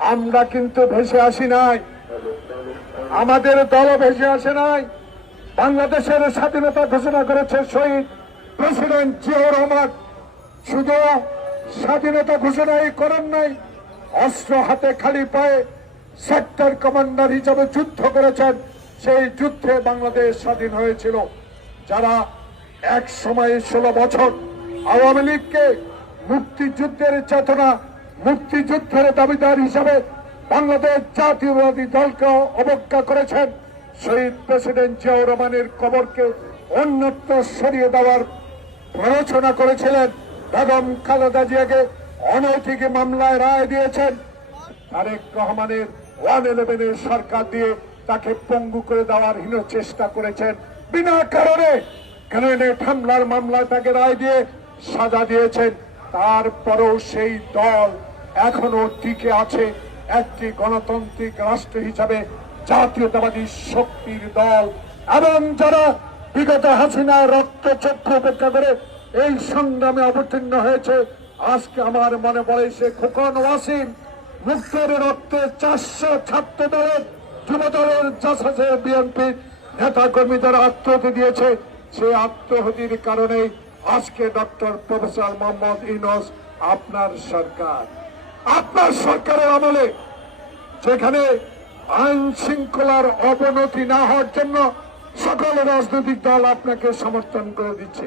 আমরা কিন্তু ভেসে আসি নাই। আমাদের দলও ভেসে আসে নাই। বাংলাদেশের স্বাধীনতা ঘোষণা করেছে শহীদ প্রেসিডেন্ট জিয়াউর রহমান। শুধু স্বাধীনতা ঘোষণাই করেন নাই, অস্ত্র হাতে খালি পায়ে সেক্টর কমান্ডার হিসাবে যুদ্ধ করেছেন। সেই যুদ্ধে বাংলাদেশ স্বাধীন হয়েছিল। যারা এক সময়ে ষোলো বছর আওয়ামী লীগকে মুক্তিযুদ্ধের চেতনা মুক্তিযুদ্ধের দাবিদার হিসাবে বাংলাদেশ জাতীয়বাদী দলকে অবজ্ঞা করেছেন। শহীদ প্রেসিডেন্ট জিয়াউর রহমানের কবরকে অন্যত্র সরিয়ে দেওয়ার প্ররোচনা করেছিলেন। বেগম খালেদা জিয়াকে অনৈতিক মামলায় রায় দিয়েছেন। তারেক রহমানের ওয়ান ইলেভেনের সরকার দিয়ে তাকে পঙ্গু করে দেওয়ার হীন চেষ্টা করেছেন। বিনা কারণে গ্রেনেড হামলার মামলায় তাকে রায় দিয়ে সাজা দিয়েছেন? তারপরেও সেই দল এখনও টিকে আছে একটি গণতান্ত্রিক রাষ্ট্র হিসাবে জাতীয়তাবাদী শক্তির দল। এবং যারা বিগত হাসিনা রক্ত চক্র উপেক্ষা করে এই সংগ্রামে অবতীর্ণ হয়েছে, আজকে আমার মনে পড়ে সে খোকন ওয়াসিম, মুক্তের রক্তে চারশো ছাত্র দলের যুব দলের জাসাসে বিএনপি নেতা কর্মীদের আত্মহতি দিয়েছে। সেই আত্মহতির কারণে আজকে ডক্টর প্রফেসর মোহাম্মদ ইনস আপনার সরকার। আপনার সরকারের আমলে যেখানে আইন শৃঙ্খলার অবনতি না হওয়ার জন্য সকল রাজনৈতিক দল আপনাকে সমর্থন করে দিচ্ছে।